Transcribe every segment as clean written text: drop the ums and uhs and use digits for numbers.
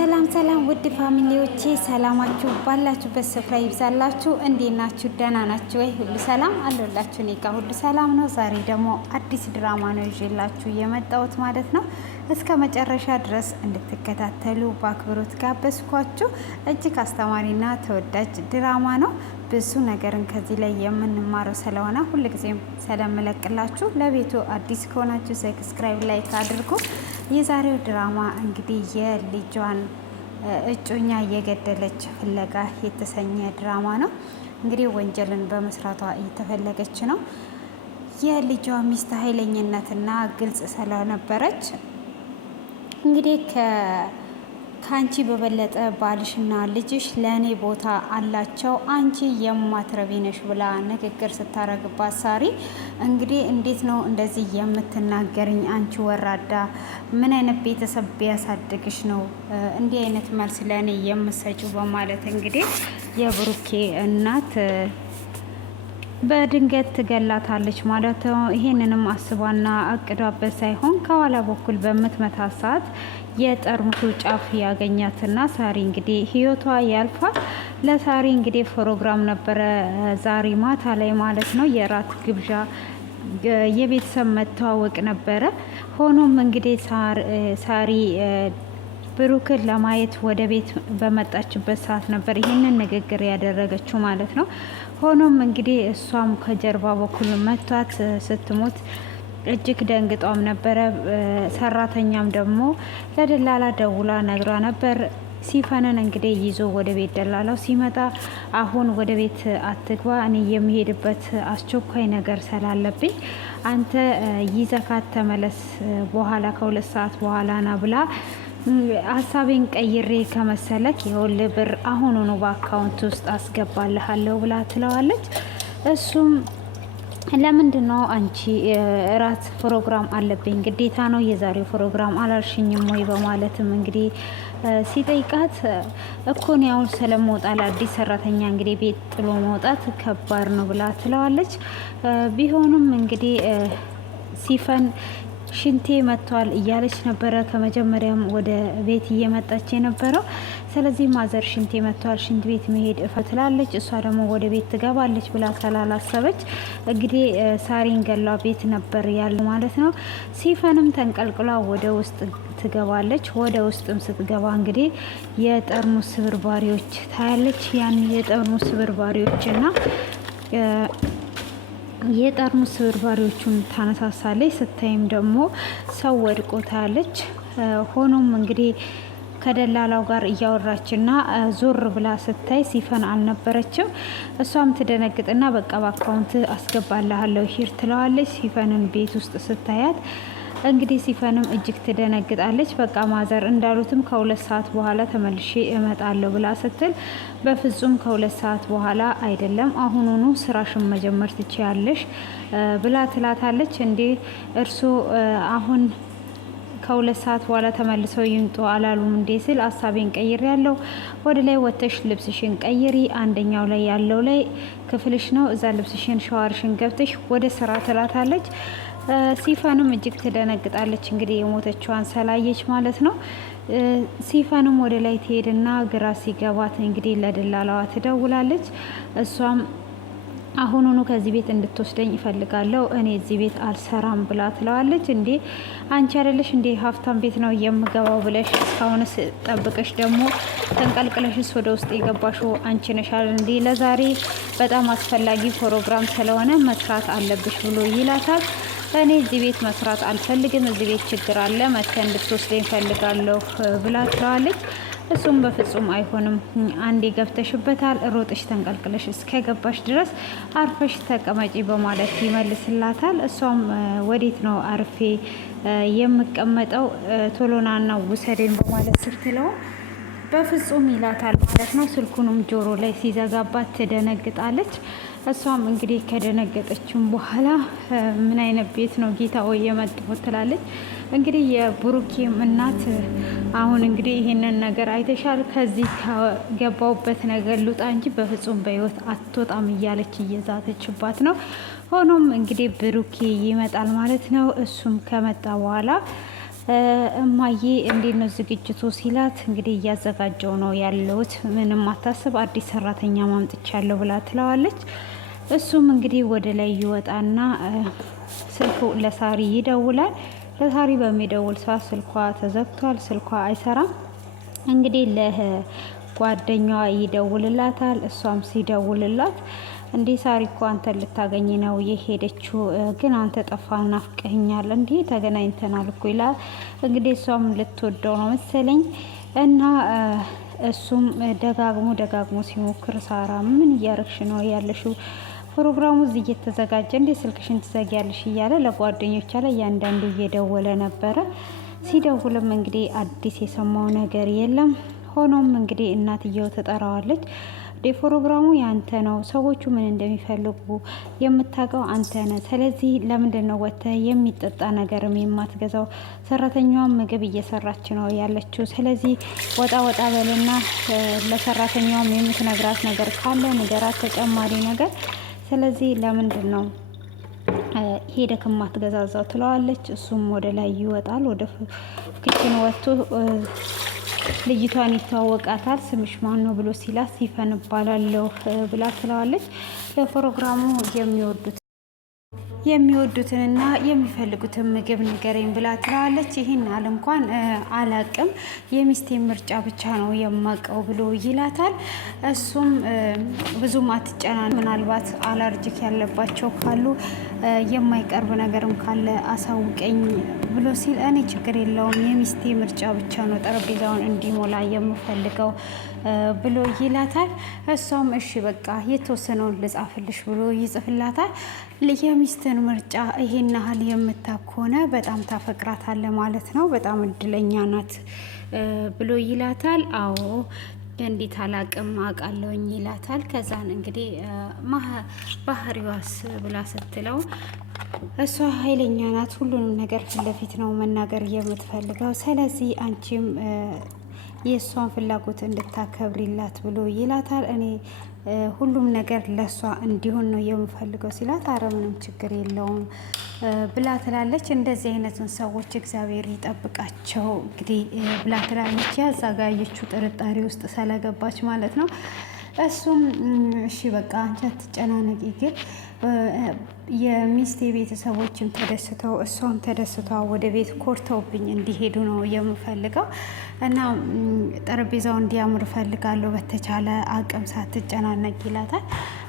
ሰላም ሰላም ውድ ፋሚሊዎቼ ሰላማችሁ ባላችሁበት ስፍራ ይብዛላችሁ። እንዴት ናችሁ? ደህና ናችሁ ወይ? ሁሉ ሰላም አለላችሁ። እኔ ጋር ሁሉ ሰላም ነው። ዛሬ ደግሞ አዲስ ድራማ ነው ይዤላችሁ የመጣሁት ማለት ነው። እስከ መጨረሻ ድረስ እንድትከታተሉ በአክብሮት ጋበዝኳችሁ። እጅግ አስተማሪና ተወዳጅ ድራማ ነው። ብዙ ነገርን ከዚህ ላይ የምንማረው ስለሆነ ሁልጊዜም ስለምለቅላችሁ ለቤቱ አዲስ ከሆናችሁ ሰብስክራይብ፣ ላይክ አድርጉ። የዛሬው ድራማ እንግዲህ የልጇን እጮኛ እየገደለች ፍለጋ የተሰኘ ድራማ ነው። እንግዲህ ወንጀልን በመስራቷ እየተፈለገች ነው። የልጇ ሚስት ኃይለኝነትና ግልጽ ስለነበረች እንግዲህ ከአንቺ በበለጠ ባልሽና ልጅሽ ለእኔ ቦታ አላቸው፣ አንቺ የማትረቢ ነሽ ብላ ንግግር ስታረግባት ሳሪ እንግዲህ እንዴት ነው እንደዚህ የምትናገርኝ? አንቺ ወራዳ፣ ምን አይነት ቤተሰብ ቢያሳድግሽ ነው እንዲህ አይነት መልስ ለእኔ የምሰጪው? በማለት እንግዲህ የብሩኬ እናት በድንገት ትገላታለች ማለት ነው። ይሄንንም አስባና አቅዷበት ሳይሆን ከኋላ በኩል በምትመታት ሰዓት የጠርሙሱ ጫፍ ያገኛትና ሳሪ እንግዲህ ህይወቷ ያልፋል። ለሳሪ እንግዲህ ፕሮግራም ነበረ ዛሬ ማታ ላይ ማለት ነው። የራት ግብዣ የቤተሰብ መተዋወቅ ነበረ። ሆኖም እንግዲህ ሳሪ ብሩክን ለማየት ወደ ቤት በመጣችበት ሰዓት ነበር ይህንን ንግግር ያደረገችው ማለት ነው። ሆኖም እንግዲህ እሷም ከጀርባ በኩል መቷት ስትሞት እጅግ ደንግጧም ነበረ። ሰራተኛም ደግሞ ለደላላ ደውላ ነግሯ ነበር። ሲፈንን እንግዲህ ይዞ ወደ ቤት ደላላው ሲመጣ አሁን ወደ ቤት አትግባ፣ እኔ የሚሄድበት አስቸኳይ ነገር ስላለብኝ አንተ ይዘካት ተመለስ፣ በኋላ ከ2 ሰዓት በኋላ ና ብላ ሀሳቤን ቀይሬ ከመሰለክ የውል ብር አሁኑኑ በአካውንት ውስጥ አስገባልሃለሁ ብላ ትለዋለች። እሱም ለምንድን ነው አንቺ እራት ፕሮግራም አለብኝ ግዴታ ነው የዛሬው ፕሮግራም አላልሽኝም ወይ? በማለትም እንግዲህ ሲጠይቃት እኮ እኔ አሁን ስለምወጣ ለአዲስ ሰራተኛ እንግዲህ ቤት ጥሎ መውጣት ከባድ ነው ብላ ትለዋለች። ቢሆንም እንግዲህ ሲፈን ሽንቴ መጥቷል እያለች ነበረ ከመጀመሪያም ወደ ቤት እየመጣች የነበረው። ስለዚህ ማዘር ሽንቴ መጥቷል፣ ሽንት ቤት መሄድ እፈትላለች። እሷ ደግሞ ወደ ቤት ትገባለች ብላ ስላላሰበች እንግዲህ ሳሪን ገሏ ቤት ነበር ያለው ማለት ነው። ሲፈንም ተንቀልቅሏ ወደ ውስጥ ትገባለች። ወደ ውስጥም ስትገባ እንግዲህ የጠርሙስ ስብርባሪዎች ታያለች። ያን የጠርሙስ ስብርባሪዎችና የጠርሙስ ስብርባሪዎቹን ታነሳሳለች። ስታይም ደግሞ ሰው ወድቆ ታያለች። ሆኖም እንግዲህ ከደላላው ጋር እያወራችና ዞር ብላ ስታይ ሲፈን አልነበረችም። እሷም ትደነግጥና በቃ በአካውንት አስገባልሃለሁ ሂድ ትለዋለች። ሲፈንን ቤት ውስጥ ስታያት እንግዲህ ሲፈንም እጅግ ትደነግጣለች። በቃ ማዘር እንዳሉትም ከ2 ሰዓት በኋላ ተመልሼ እመጣለሁ ብላ ስትል በፍጹም ከ2 ሰዓት በኋላ አይደለም፣ አሁኑኑ ስራሽን መጀመር ትችያለሽ ብላ ትላታለች። እንዴ እርሶ አሁን ከ2 ሰዓት በኋላ ተመልሰው ይምጡ አላሉም እንዴ ስል ሀሳቤን ቀይር ያለው ወደ ላይ ወተሽ ልብስሽን ቀይሪ፣ አንደኛው ላይ ያለው ላይ ክፍልሽ ነው፣ እዛ ልብስሽን ሸዋርሽን ገብተሽ ወደ ስራ ትላታለች። ሲፈንም እጅግ ትደነግጣለች። እንግዲህ የሞተችዋን ሰላየች ማለት ነው። ሲፈንም ወደ ላይ ትሄድና ግራ ሲገባት እንግዲህ ለደላላዋ ትደውላለች። እሷም አሁኑኑ ከዚህ ቤት እንድትወስደኝ ይፈልጋለሁ፣ እኔ እዚህ ቤት አልሰራም ብላ ትለዋለች። እንዴ አንቺ አይደለሽ እንዴ ሀብታም ቤት ነው የምገባው ብለሽ እስካሁንስ ጠብቀሽ ደግሞ ተንቀልቅለሽስ ወደ ውስጥ የገባሽው አንቺ ነሻል እንዴ? ለዛሬ በጣም አስፈላጊ ፕሮግራም ስለሆነ መስራት አለብሽ ብሎ ይላታል። እኔ እዚህ ቤት መስራት አልፈልግም፣ እዚህ ቤት ችግር አለ፣ መተን እንድትወስደኝ ፈልጋለሁ ብላ ትለዋለች። እሱም በፍጹም አይሆንም፣ አንዴ ገብተሽበታል፣ ሮጥሽ ተንቀልቅለሽ እስከገባሽ ድረስ አርፈሽ ተቀመጪ በማለት ይመልስላታል። እሷም ወዴት ነው አርፌ የምቀመጠው? ቶሎናና ውሰደኝ በማለት ስትለው በፍጹም ይላታል ማለት ነው። ስልኩንም ጆሮ ላይ ሲዘጋባት ትደነግጣለች። እሷም እንግዲህ ከደነገጠችም በኋላ ምን አይነት ቤት ነው ጌታ ወይ የመጣሁት ትላለች። እንግዲህ የብሩኬም እናት አሁን እንግዲህ ይሄንን ነገር አይተሻል፣ ከዚህ ከገባውበት ነገር ልውጣ እንጂ በፍጹም በህይወት አትወጣም እያለች እየዛተችባት ነው። ሆኖም እንግዲህ ብሩኬ ይመጣል ማለት ነው። እሱም ከመጣ በኋላ እማዬ እንዴት ነው ዝግጅቱ ሲላት እንግዲህ እያዘጋጀው ነው ያለሁት፣ ምንም አታስብ፣ አዲስ ሰራተኛ ማምጥቻለሁ ብላ ትለዋለች። እሱም እንግዲህ ወደ ላይ ይወጣና ስልኩ ለሳሪ ይደውላል። ለሳሪ በሚደውል ሰዓት ስልኳ ተዘግቷል፣ ስልኳ አይሰራም። እንግዲህ ለጓደኛዋ ይደውልላታል። እሷም ሲደውልላት እንዴ ሳሪ እኮ አንተን ልታገኝ ነው የሄደችው፣ ግን አንተ ጠፋ፣ ናፍቀኛል፣ እንዴ ተገናኝተናል እኮ ይላል። እንግዲህ እሷም ልትወደው ነው መሰለኝ እና እሱም ደጋግሞ ሲሞክር ሳራ ምን እያረግሽ ነው ያለሽው? ፕሮግራሙ እዚህ እየተዘጋጀ እንዴ ስልክሽን ትዘጊያለሽ? እያለ ለጓደኞቿ ላይ እያንዳንዱ እየደወለ ነበረ። ሲደውልም እንግዲህ አዲስ የሰማው ነገር የለም። ሆኖም እንግዲህ እናትየው ትጠራዋለች። ፕሮግራሙ ያንተ ነው፣ ሰዎቹ ምን እንደሚፈልጉ የምታውቀው አንተ ነህ። ስለዚህ ለምንድን ነው ወጥተህ የሚጠጣ ነገርም የማትገዛው? ሰራተኛዋም ምግብ እየሰራች ነው ያለችው። ስለዚህ ወጣ በልና ለሰራተኛዋም የምትነግራት ነገር ካለ ንገራት፣ ተጨማሪ ነገር። ስለዚህ ለምንድን ነው ሄደክ የማትገዛዛው ትለዋለች። እሱም ወደ ላይ ይወጣል። ወደ ክችን ወጥቶ ልጅቷን ይተዋወቃታል። ስምሽ ማን ነው ብሎ ሲላት ሲፈን እባላለሁ ብላ ትለዋለች። ለፕሮግራሙ የሚወዱትንና የሚፈልጉትን ምግብ ንገረኝ ብላ ትለዋለች። ይህን አለ እንኳን አላቅም፣ የሚስቴን ምርጫ ብቻ ነው የማውቀው ብሎ ይላታል። እሱም ብዙም አትጨናን፣ ምናልባት አላርጂክ ያለባቸው ካሉ የማይቀርብ ነገርም ካለ አሳውቀኝ ብሎ ሲል እኔ ችግር የለውም የሚስቴ ምርጫ ብቻ ነው ጠረጴዛውን እንዲሞላ የምፈልገው ብሎ ይላታል። እሷም እሺ በቃ የተወሰነውን ልጻፍልሽ ብሎ ይጽፍላታል። የሚስትን ምርጫ ይሄን ያህል የምታውቅ ከሆነ በጣም ታፈቅራታለ ማለት ነው፣ በጣም እድለኛ ናት ብሎ ይላታል። አዎ እንዴት አላቅም አውቃለሁኝ ይላታል። ከዛን እንግዲህ ባህሪዋስ ብላ ስትለው እሷ ኃይለኛ ናት፣ ሁሉንም ነገር ፊት ለፊት ነው መናገር የምትፈልገው። ስለዚህ አንቺም የእሷን ፍላጎት እንድታከብሪላት ብሎ ይላታል። እኔ ሁሉም ነገር ለእሷ እንዲሆን ነው የምፈልገው ሲላት፣ አረ ምንም ችግር የለውም ብላ ትላለች። እንደዚህ አይነትን ሰዎች እግዚአብሔር ይጠብቃቸው እንግዲህ ብላ ትላለች። ያዛጋየችው ጥርጣሬ ውስጥ ስለገባች ማለት ነው። እሱም እሺ በቃ አንቺ አትጨናነቂ፣ ግን የሚስቴ ቤተሰቦችም ተደስተው እሷም ተደስተው ወደ ቤት ኮርተውብኝ እንዲሄዱ ነው የምፈልገው እና ጠረጴዛው እንዲያምር እፈልጋለሁ፣ በተቻለ አቅም ሳትጨናነቅ ይላታል።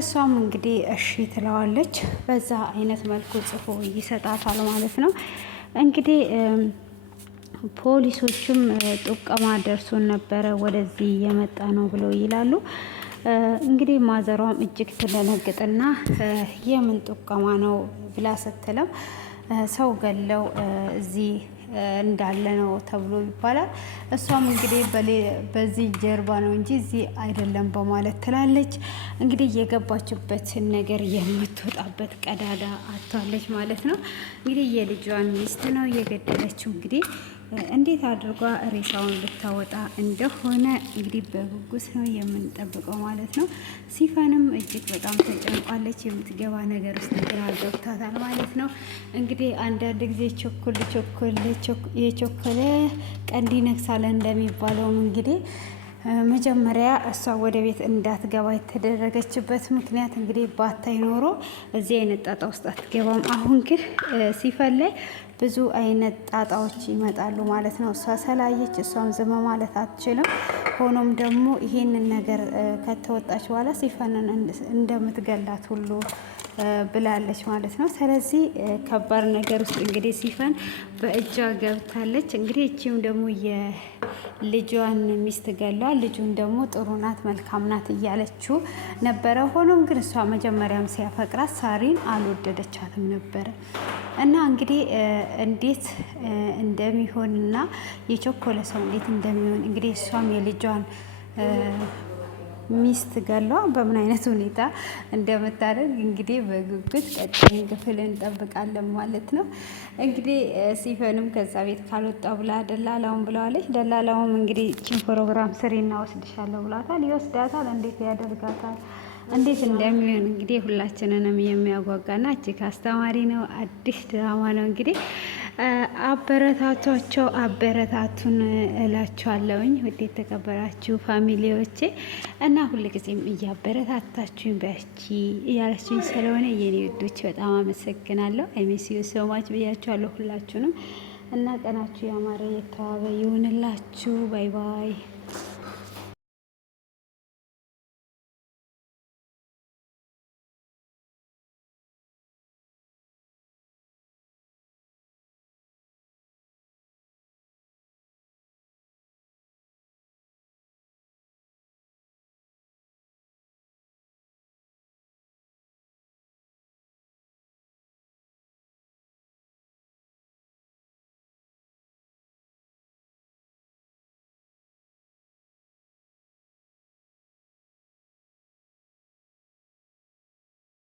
እሷም እንግዲህ እሺ ትለዋለች። በዛ አይነት መልኩ ጽፎ ይሰጣታል ማለት ነው። እንግዲህ ፖሊሶችም ጥቆማ ደርሶን ነበረ ወደዚህ የመጣ ነው ብለው ይላሉ። እንግዲህ ማዘሯም እጅግ ትለነግጥና የምን ጥቆማ ነው ብላ ስትለው ሰው ገለው እዚህ እንዳለ ነው ተብሎ ይባላል። እሷም እንግዲህ በዚህ ጀርባ ነው እንጂ እዚህ አይደለም በማለት ትላለች። እንግዲህ የገባችበትን ነገር የምትወጣበት ቀዳዳ አጥታለች ማለት ነው። እንግዲህ የልጇን ሚስት ነው የገደለችው። እንግዲህ እንዴት አድርጓ ሬሳውን ልታወጣ እንደሆነ እንግዲህ በጉጉት ነው የምንጠብቀው ማለት ነው። ሲፈንም እጅግ በጣም ተጨንቋለች። የምትገባ ነገር ውስጥ ግራ ገብታታል ማለት ነው። እንግዲህ አንዳንድ ጊዜ የቾኮለ ቀንድ ይነክሳል እንደሚባለውም እንግዲህ መጀመሪያ እሷ ወደ ቤት እንዳትገባ የተደረገችበት ምክንያት እንግዲህ ባታይ ኖሮ እዚህ አይነት ጣጣ ውስጥ አትገባም። አሁን ግን ሲፈላይ ብዙ አይነት ጣጣዎች ይመጣሉ ማለት ነው። እሷ ስላየች እሷም ዝም ማለት አትችልም። ሆኖም ደግሞ ይሄንን ነገር ከተወጣች በኋላ ሲፈንን እንደምትገላት ሁሉ ብላለች ማለት ነው። ስለዚህ ከባድ ነገር ውስጥ እንግዲህ ሲፈን በእጇ ገብታለች። እንግዲህ እቺም ደግሞ የልጇን ሚስት ገሏል። ልጁን ደግሞ ጥሩ ናት፣ መልካም ናት እያለችው ነበረ። ሆኖም ግን እሷ መጀመሪያም ሲያፈቅራት ሳሪን አልወደደቻትም ነበረ እና እንግዲህ እንዴት እንደሚሆንና የቸኮለ ሰው እንዴት እንደሚሆን እንግዲህ እሷም የልጇን ሚስት ገሏ በምን አይነት ሁኔታ እንደምታደርግ እንግዲህ በጉጉት ቀጣይ ክፍል እንጠብቃለን ማለት ነው። እንግዲህ ሲፈንም ከዛ ቤት ካልወጣ ብላ ደላላውን ብለዋለች። ደላላውም እንግዲህ ይህችን ፕሮግራም ስሪና ወስድሻለሁ ብሏታል። ይወስዳታል። እንዴት ያደርጋታል? እንዴት እንደሚሆን እንግዲህ ሁላችንንም የሚያጓጓና እጅግ አስተማሪ ነው። አዲስ ድራማ ነው እንግዲህ አበረታቷቸው፣ አበረታቱን እላችኋለሁኝ ውድ የተከበራችሁ ፋሚሊዎቼ እና ሁልጊዜም እያበረታታችሁኝ በርቺ እያላችሁኝ ስለሆነ የኔ ውዶች በጣም አመሰግናለሁ። አይሚሲዩ ሶማች ብያችኋለሁ ሁላችሁንም እና ቀናችሁ ያማረ የተዋበ ይሁንላችሁ። ባይ ባይ።